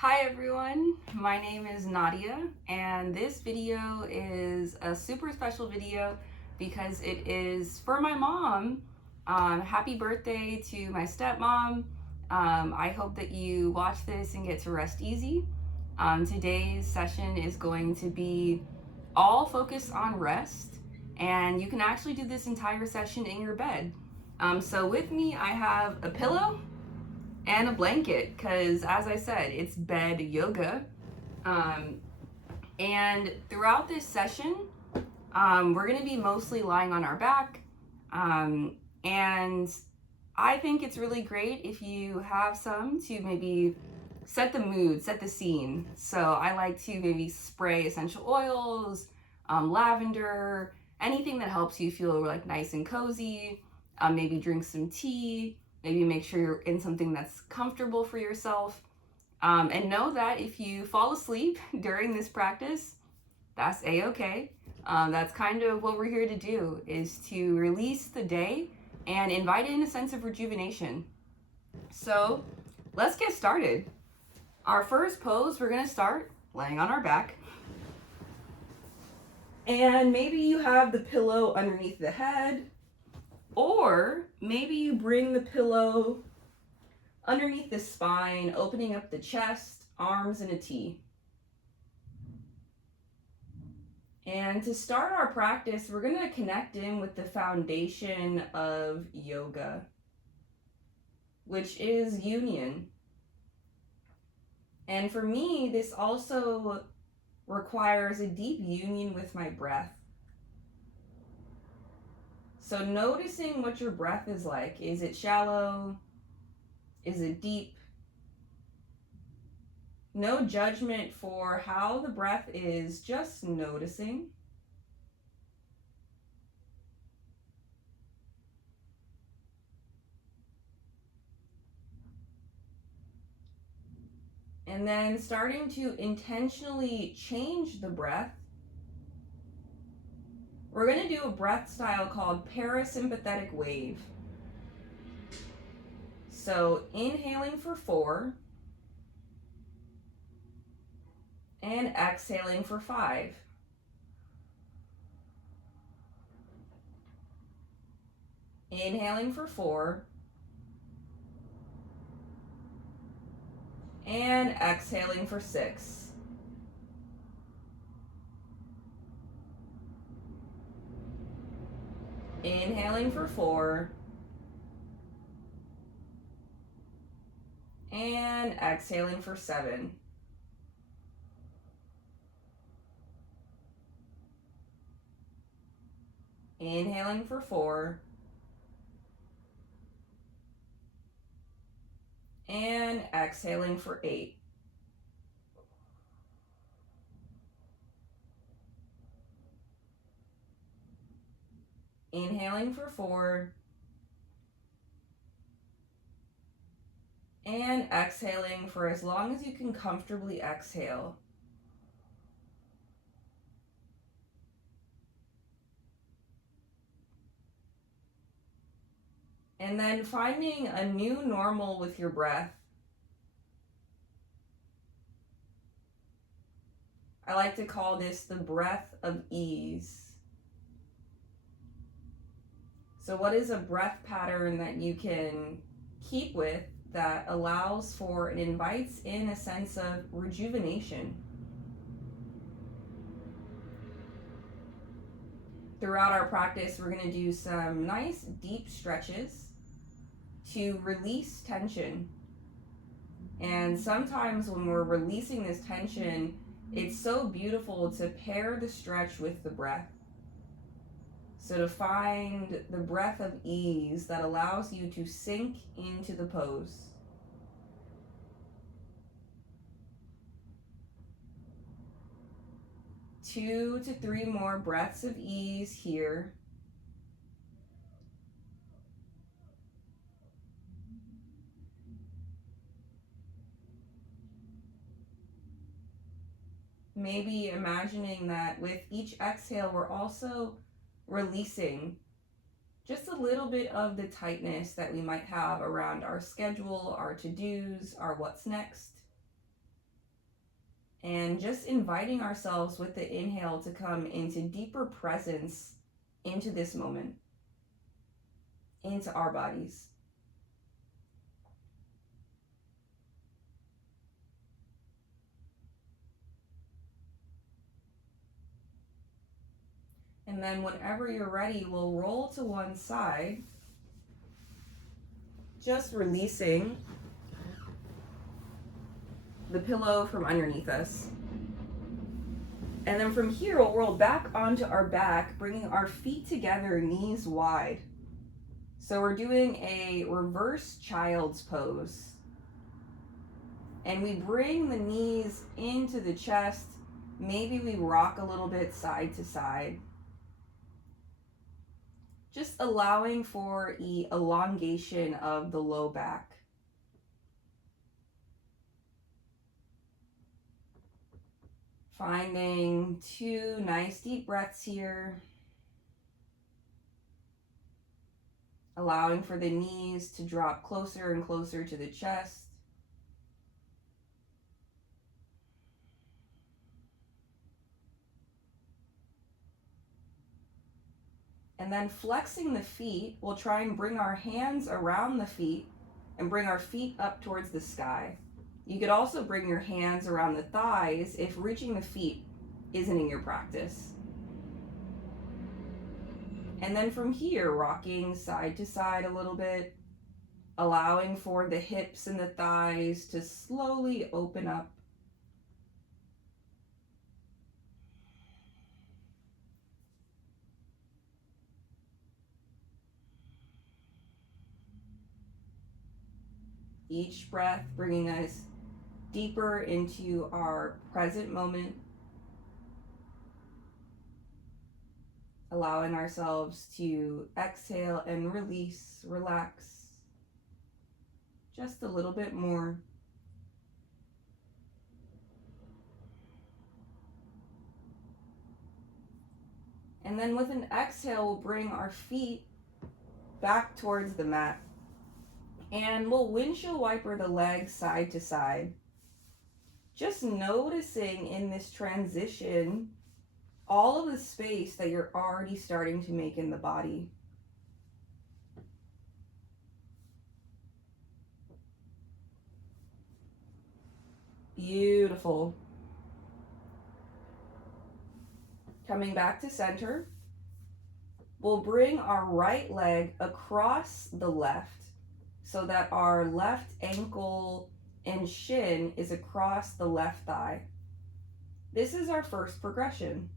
Hi everyone, my name is Nadia and this video is a super special video because it is for my mom. Happy birthday to my stepmom. I hope that you watch this and get to rest easy. Today's session is going to be all focused on rest, and you can actually do this entire session in your bed. So with me I have a pillow and a blanket because, as I said, it's bed yoga. Um, and throughout this session, we're going to be mostly lying on our back. And I think it's really great if you have some to maybe set the mood, set the scene. So I like to maybe spray essential oils, lavender, anything that helps you feel like nice and cozy. Maybe drink some tea. Maybe make sure you're in something that's comfortable for yourself. And know that if you fall asleep during this practice, that's a-okay. That's kind of what we're here to do, is to release the day and invite in a sense of rejuvenation. So let's get started. Our first pose, we're gonna start laying on our back. And maybe you have the pillow underneath the head, or maybe you bring the pillow underneath the spine, opening up the chest, arms in a T. And to start our practice, we're going to connect in with the foundation of yoga, which is union. And for me, this also requires a deep union with my breath. So noticing what your breath is like. Is it shallow? Is it deep? No judgment for how the breath is, just noticing. And then starting to intentionally change the breath. We're going to do a breath style called parasympathetic wave. So inhaling for 4 and exhaling for 5. Inhaling for 4 and exhaling for 6. Inhaling for 4 and exhaling for 7. Inhaling for 4 and exhaling for 8. Inhaling for 4 and exhaling for as long as you can comfortably exhale. And then finding a new normal with your breath. I like to call this the breath of ease. So what is a breath pattern that you can keep with that allows for and invites in a sense of rejuvenation? Throughout our practice, we're going to do some nice deep stretches to release tension. And sometimes when we're releasing this tension, it's so beautiful to pair the stretch with the breath. So to find the breath of ease that allows you to sink into the pose. Two to 3 more breaths of ease here. Maybe imagining that with each exhale, we're also releasing just a little bit of the tightness that we might have around our schedule, our to-dos, our what's next. And just inviting ourselves with the inhale to come into deeper presence into this moment, into our bodies. And then whenever you're ready, we'll roll to one side, just releasing the pillow from underneath us. And then from here, we'll roll back onto our back, bringing our feet together, knees wide. So we're doing a reverse child's pose. And we bring the knees into the chest. Maybe we rock a little bit side to side. Just allowing for the elongation of the low back. Finding 2 nice deep breaths here. Allowing for the knees to drop closer and closer to the chest. And then flexing the feet, we'll try and bring our hands around the feet and bring our feet up towards the sky. You could also bring your hands around the thighs if reaching the feet isn't in your practice. And then from here, rocking side to side a little bit, allowing for the hips and the thighs to slowly open up. Each breath bringing us deeper into our present moment, allowing ourselves to exhale and release, relax just a little bit more. And then with an exhale, we'll bring our feet back towards the mat. And we'll windshield wiper the legs side to side. Just noticing in this transition all of the space that you're already starting to make in the body. Beautiful. Coming back to center, we'll bring our right leg across the left so that our left ankle and shin is across the left thigh. This is our first progression.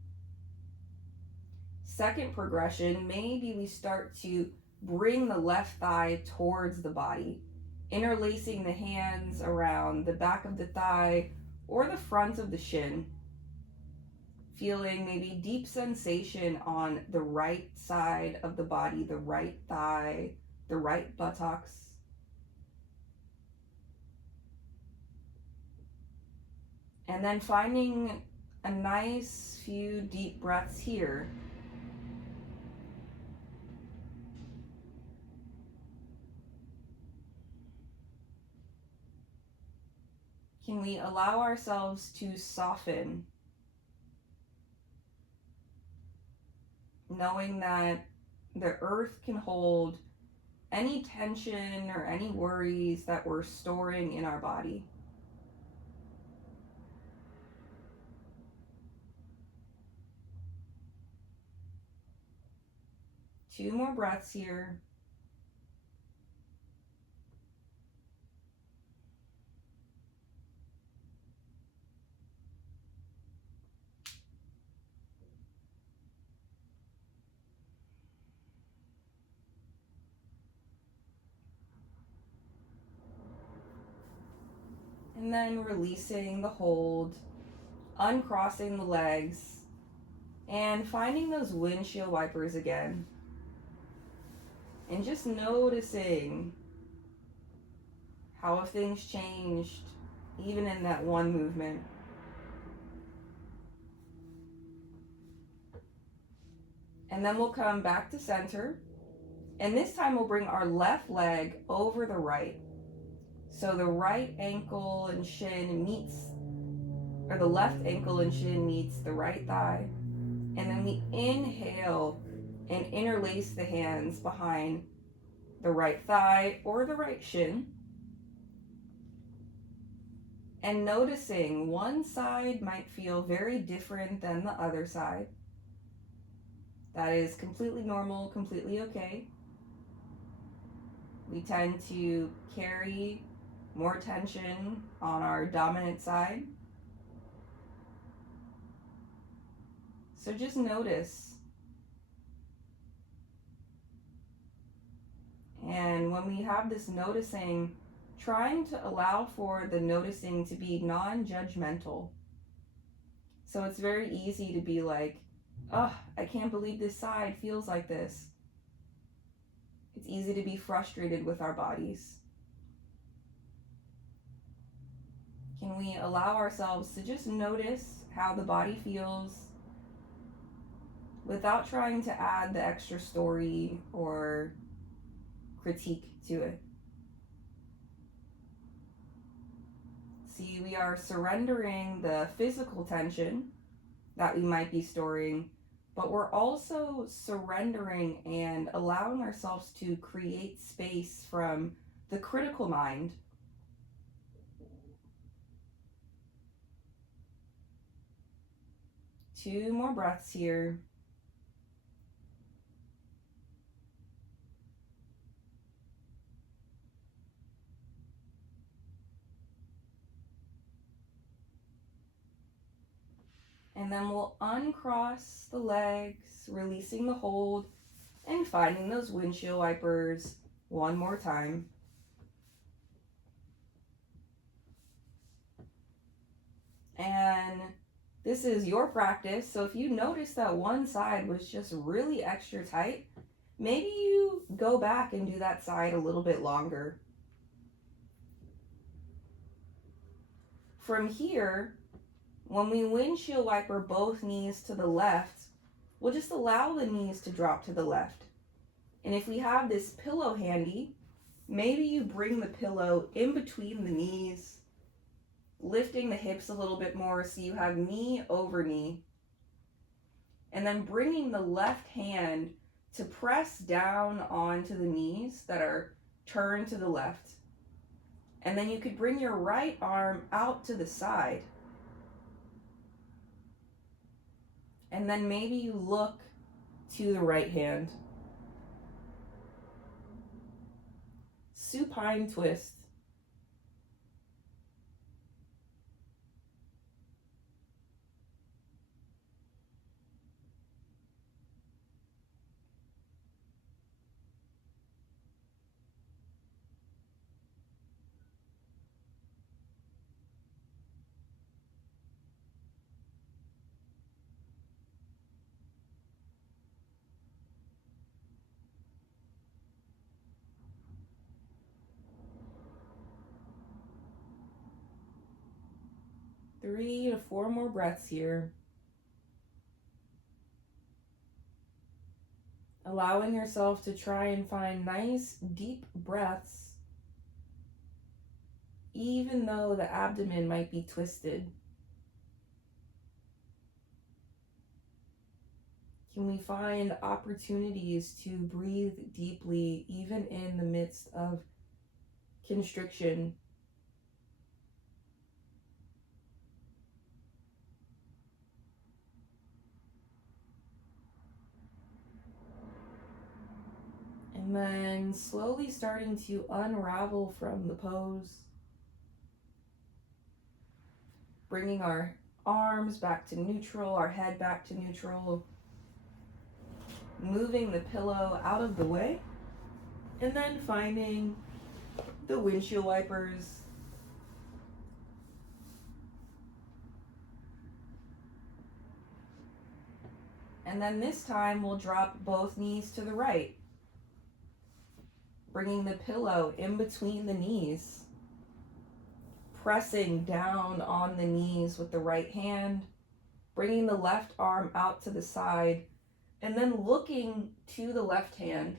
Second progression, maybe we start to bring the left thigh towards the body, interlacing the hands around the back of the thigh or the front of the shin. Feeling maybe deep sensation on the right side of the body, the right thigh, the right buttocks. And then finding a nice few deep breaths here. Can we allow ourselves to soften, knowing that the earth can hold any tension or any worries that we're storing in our body. Two more breaths here. And then releasing the hold, uncrossing the legs, and finding those windshield wipers again. And just noticing how have things changed even in that one movement. And then we'll come back to center. And this time we'll bring our left leg over the right. So the right ankle and shin meets or the left ankle and shin meets the right thigh. And then we inhale and interlace the hands behind the right thigh or the right shin. And noticing one side might feel very different than the other side. That is completely normal, completely okay. We tend to carry more tension on our dominant side. So just notice. And when we have this noticing, trying to allow for the noticing to be non-judgmental. So it's very easy to be like, oh, I can't believe this side feels like this. It's easy to be frustrated with our bodies. Can we allow ourselves to just notice how the body feels without trying to add the extra story or critique to it? See, we are surrendering the physical tension that we might be storing, but we're also surrendering and allowing ourselves to create space from the critical mind. Two more breaths here. And then we'll uncross the legs, releasing the hold, and finding those windshield wipers one more time. And this is your practice, so if you notice that one side was just really extra tight, maybe you go back and do that side a little bit longer. From here, when we windshield wiper both knees to the left, we'll just allow the knees to drop to the left. And if we have this pillow handy, maybe you bring the pillow in between the knees, lifting the hips a little bit more so you have knee over knee. And then bringing the left hand to press down onto the knees that are turned to the left. And then you could bring your right arm out to the side. And then maybe you look to the right hand. Supine twist. Three to four more breaths here. Allowing yourself to try and find nice deep breaths, even though the abdomen might be twisted. Can we find opportunities to breathe deeply, even in the midst of constriction? And then slowly starting to unravel from the pose. Bringing our arms back to neutral, our head back to neutral. Moving the pillow out of the way. And then finding the windshield wipers. And then this time we'll drop both knees to the right. Bringing the pillow in between the knees. Pressing down on the knees with the right hand. Bringing the left arm out to the side. And then looking to the left hand.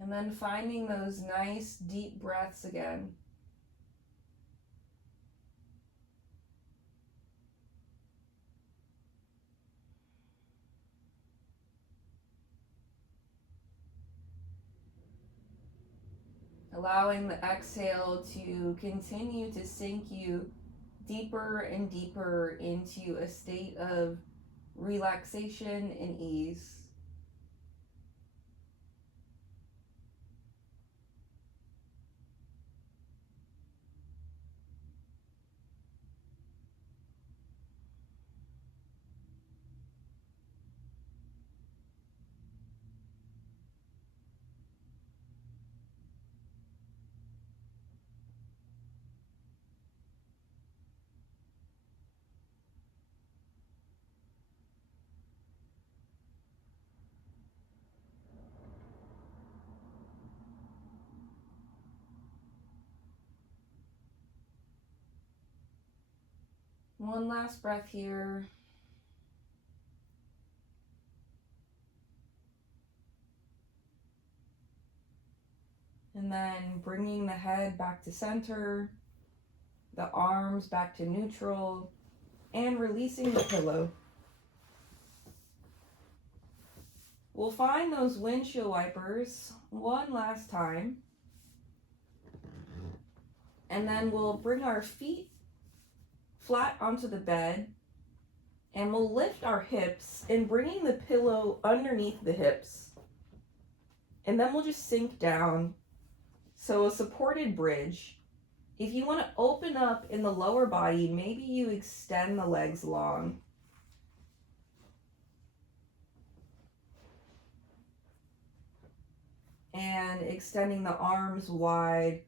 And then finding those nice deep breaths again. Allowing the exhale to continue to sink you deeper and deeper into a state of relaxation and ease. One last breath here. And then bringing the head back to center, the arms back to neutral, and releasing the pillow. We'll find those windshield wipers one last time. And then we'll bring our feet flat onto the bed. And we'll lift our hips and bringing the pillow underneath the hips. And then we'll just sink down. So a supported bridge. If you want to open up in the lower body, maybe you extend the legs long. And extending the arms wide.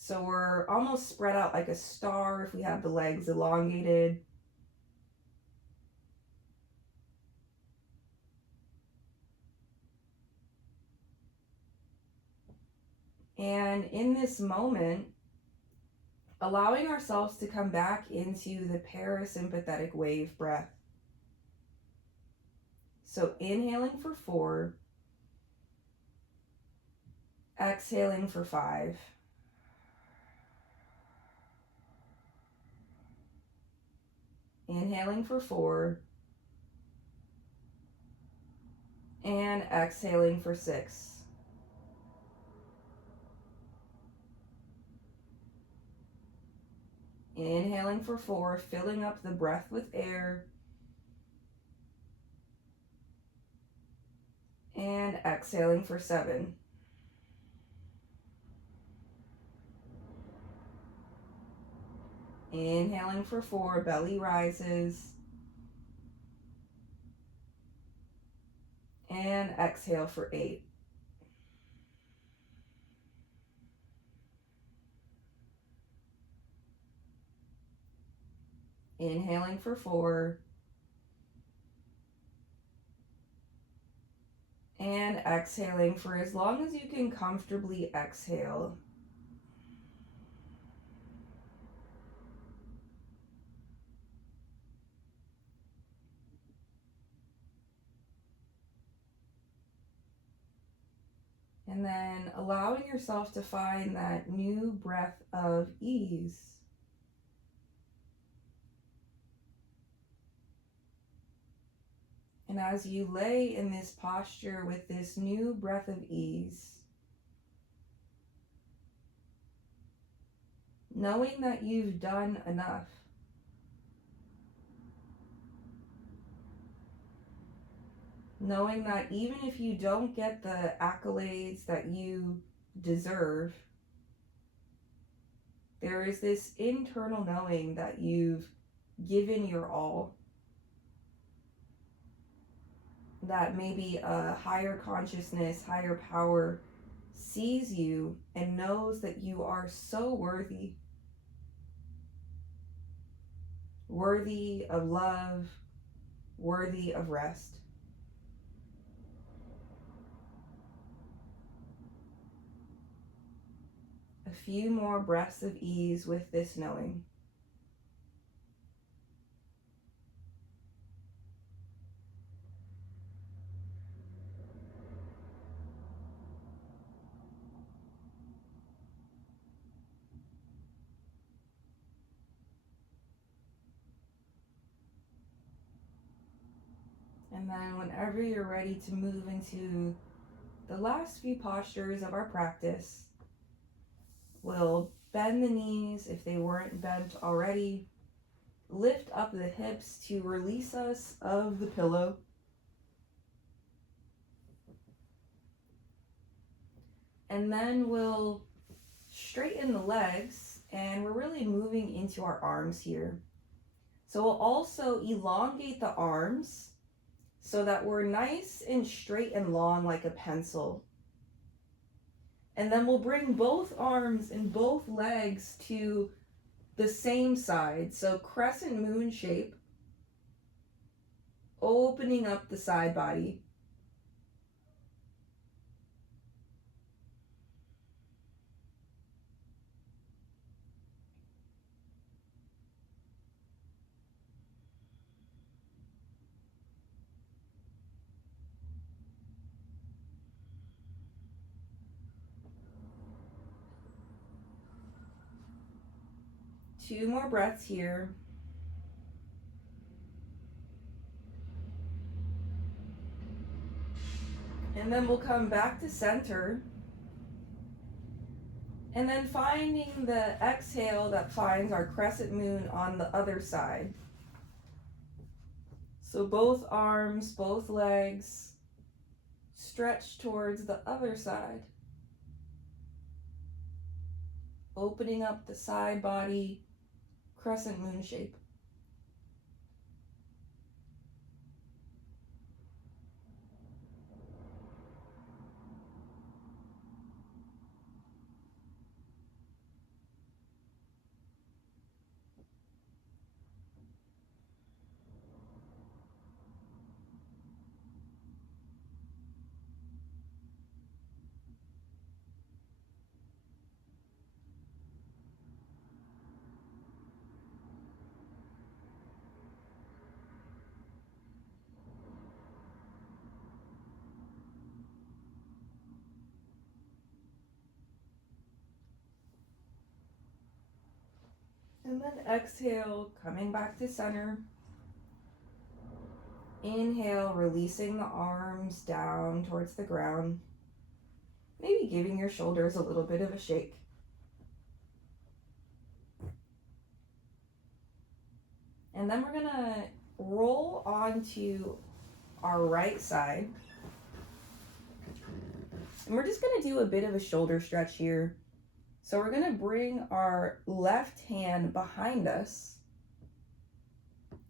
So we're almost spread out like a star if we have the legs elongated. And in this moment, allowing ourselves to come back into the parasympathetic wave breath. So inhaling for 4, exhaling for 5. Inhaling for 4, and exhaling for 6. Inhaling for 4, filling up the breath with air. And exhaling for 7. Inhaling for 4, belly rises. And exhale for 8. Inhaling for 4. And exhaling for as long as you can comfortably exhale. And then allowing yourself to find that new breath of ease. And as you lay in this posture with this new breath of ease, knowing that you've done enough, knowing that even if you don't get the accolades that you deserve, there is this internal knowing that you've given your all. That maybe a higher consciousness, higher power sees you and knows that you are so worthy. Worthy of love, worthy of rest. A few more breaths of ease with this knowing. And then whenever you're ready to move into the last few postures of our practice, we'll bend the knees if they weren't bent already. Lift up the hips to release us of the pillow. And then we'll straighten the legs, and we're really moving into our arms here. So we'll also elongate the arms so that we're nice and straight and long like a pencil. And then we'll bring both arms and both legs to the same side. So crescent moon shape, opening up the side body. Two more breaths here. And then we'll come back to center. And then finding the exhale that finds our crescent moon on the other side. So both arms, both legs, stretch towards the other side. Opening up the side body, crescent moon shape. And then exhale, coming back to center. Inhale, releasing the arms down towards the ground. Maybe giving your shoulders a little bit of a shake. And then we're gonna roll onto our right side. And we're just gonna do a bit of a shoulder stretch here. So we're gonna bring our left hand behind us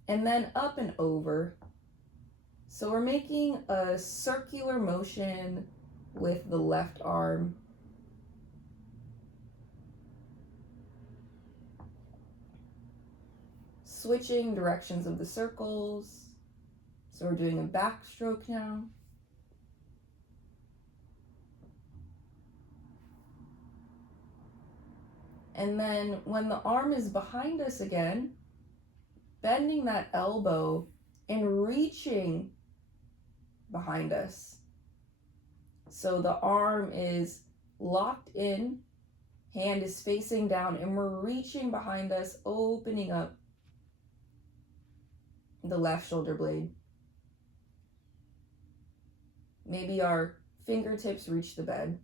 and then up and over. So we're making a circular motion with the left arm. Switching directions of the circles. So we're doing a backstroke now. And then when the arm is behind us again, bending that elbow and reaching behind us. So the arm is locked in, hand is facing down, and we're reaching behind us, opening up the left shoulder blade. Maybe our fingertips reach the bed.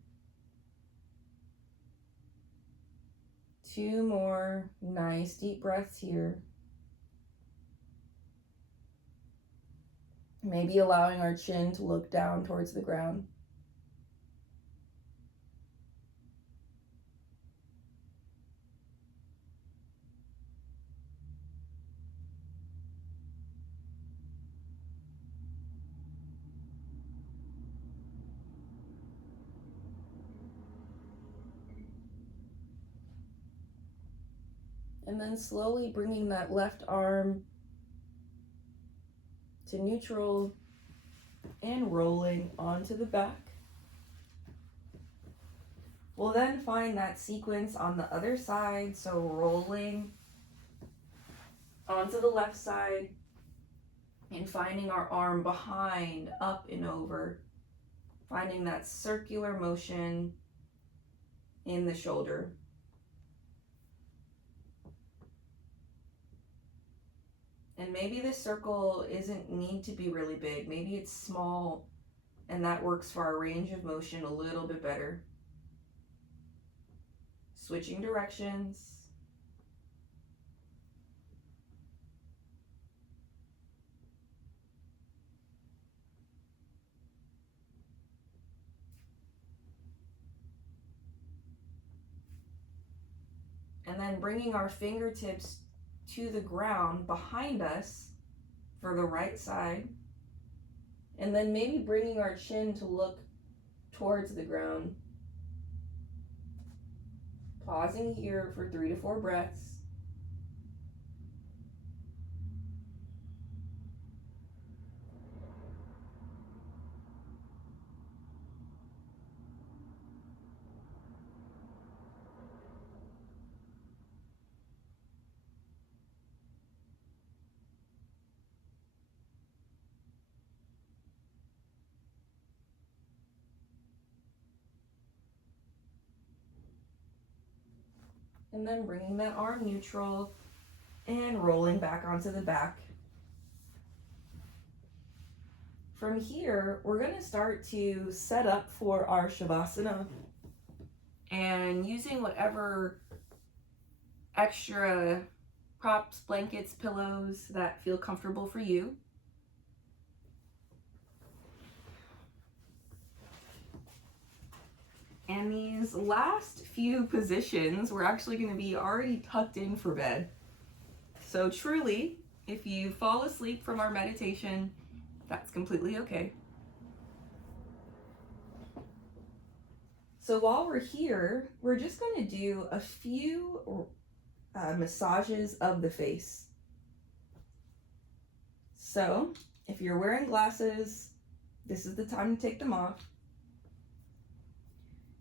Two more nice deep breaths here. Maybe allowing our chin to look down towards the ground. And then slowly bringing that left arm to neutral and rolling onto the back. We'll then find that sequence on the other side, so rolling onto the left side and finding our arm behind, up and over, finding that circular motion in the shoulder. And maybe this circle isn't need to be really big. Maybe it's small, and that works for our range of motion a little bit better. Switching directions. And then bringing our fingertips to the ground behind us for the right side. And then maybe bringing our chin to look towards the ground. Pausing here for 3 to 4 breaths. And then bringing that arm neutral and rolling back onto the back. From here, we're going to start to set up for our Shavasana, and using whatever extra props, blankets, pillows that feel comfortable for you. And these last few positions, we're actually going to be already tucked in for bed. So truly, if you fall asleep from our meditation, that's completely okay. So while we're here, we're just going to do a few massages of the face. So if you're wearing glasses, this is the time to take them off.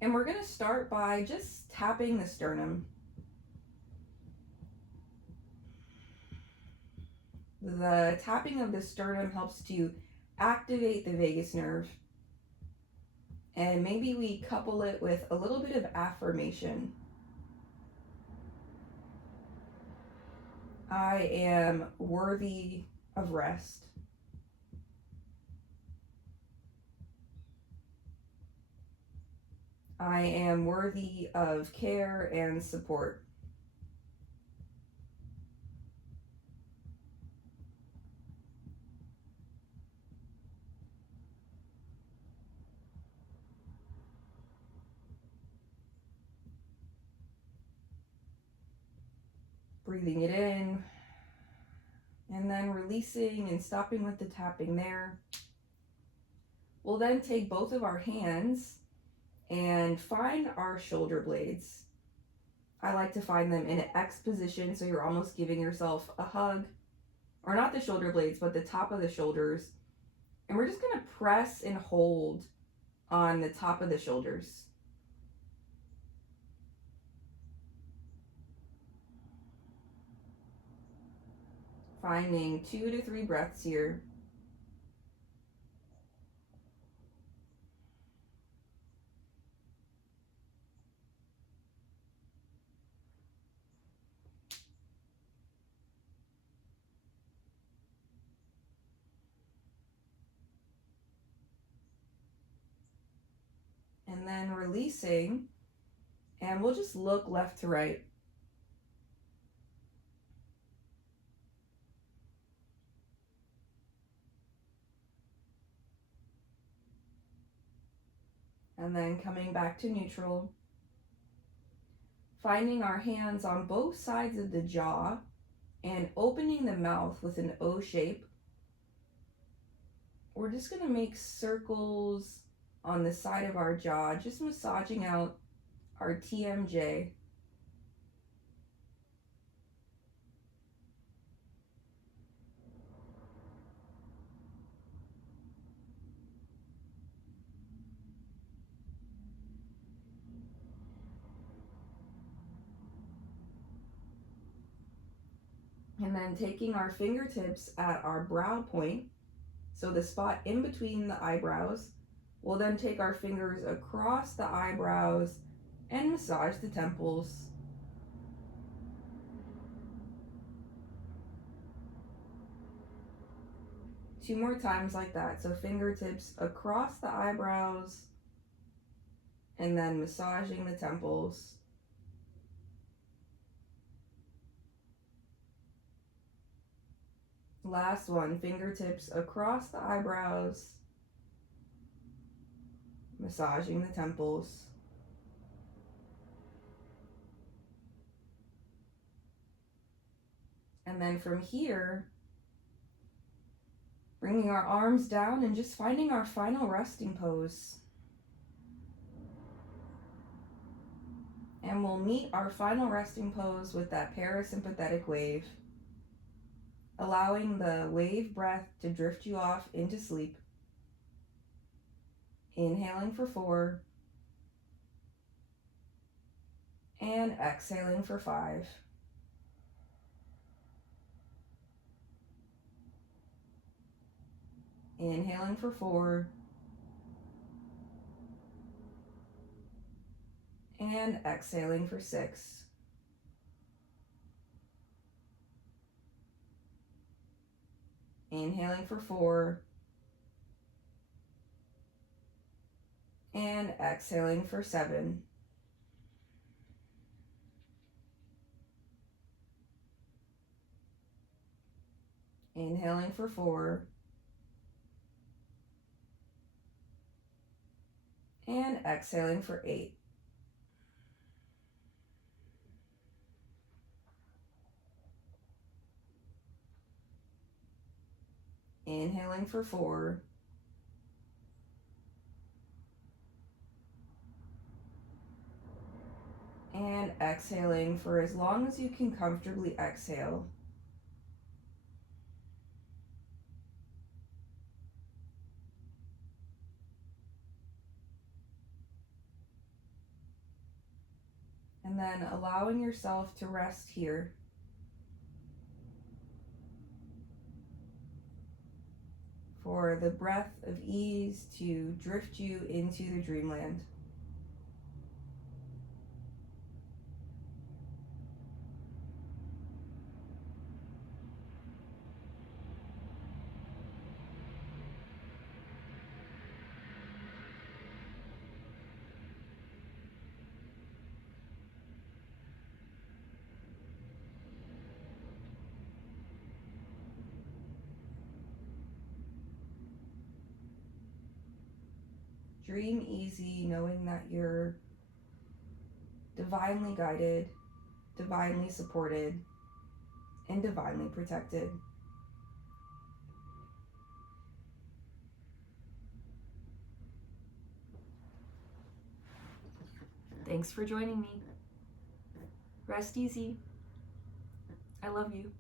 And we're going to start by just tapping the sternum. The tapping of the sternum helps to activate the vagus nerve. And maybe we couple it with a little bit of affirmation. I am worthy of rest. I am worthy of care and support. Breathing it in, and then releasing and stopping with the tapping there. We'll then take both of our hands and find our shoulder blades. I like to find them in an X position, so you're almost giving yourself a hug, or not the shoulder blades, but the top of the shoulders. And we're just going to press and hold on the top of the shoulders. Finding 2 to 3 breaths here. And then releasing, and we'll just look left to right. And then coming back to neutral. Finding our hands on both sides of the jaw and opening the mouth with an O shape. We're just going to make circles on the side of our jaw, just massaging out our TMJ. And then taking our fingertips at our brow point, so the spot in between the eyebrows, we'll then take our fingers across the eyebrows and massage the temples. 2 more times like that. So fingertips across the eyebrows and then massaging the temples. Last one, fingertips across the eyebrows, massaging the temples. And then from here, bringing our arms down and just finding our final resting pose. And we'll meet our final resting pose with that parasympathetic wave, allowing the wave breath to drift you off into sleep. Inhaling for 4 and exhaling for 5. Inhaling for 4 and exhaling for 6. Inhaling for 4 and exhaling for 7. Inhaling for 4 and exhaling for 8. Inhaling for 4 and exhaling for as long as you can comfortably exhale. And then allowing yourself to rest here. For the breath of ease to drift you into the dreamland. Dream easy, knowing that you're divinely guided, divinely supported, and divinely protected. Thanks for joining me. Rest easy. I love you.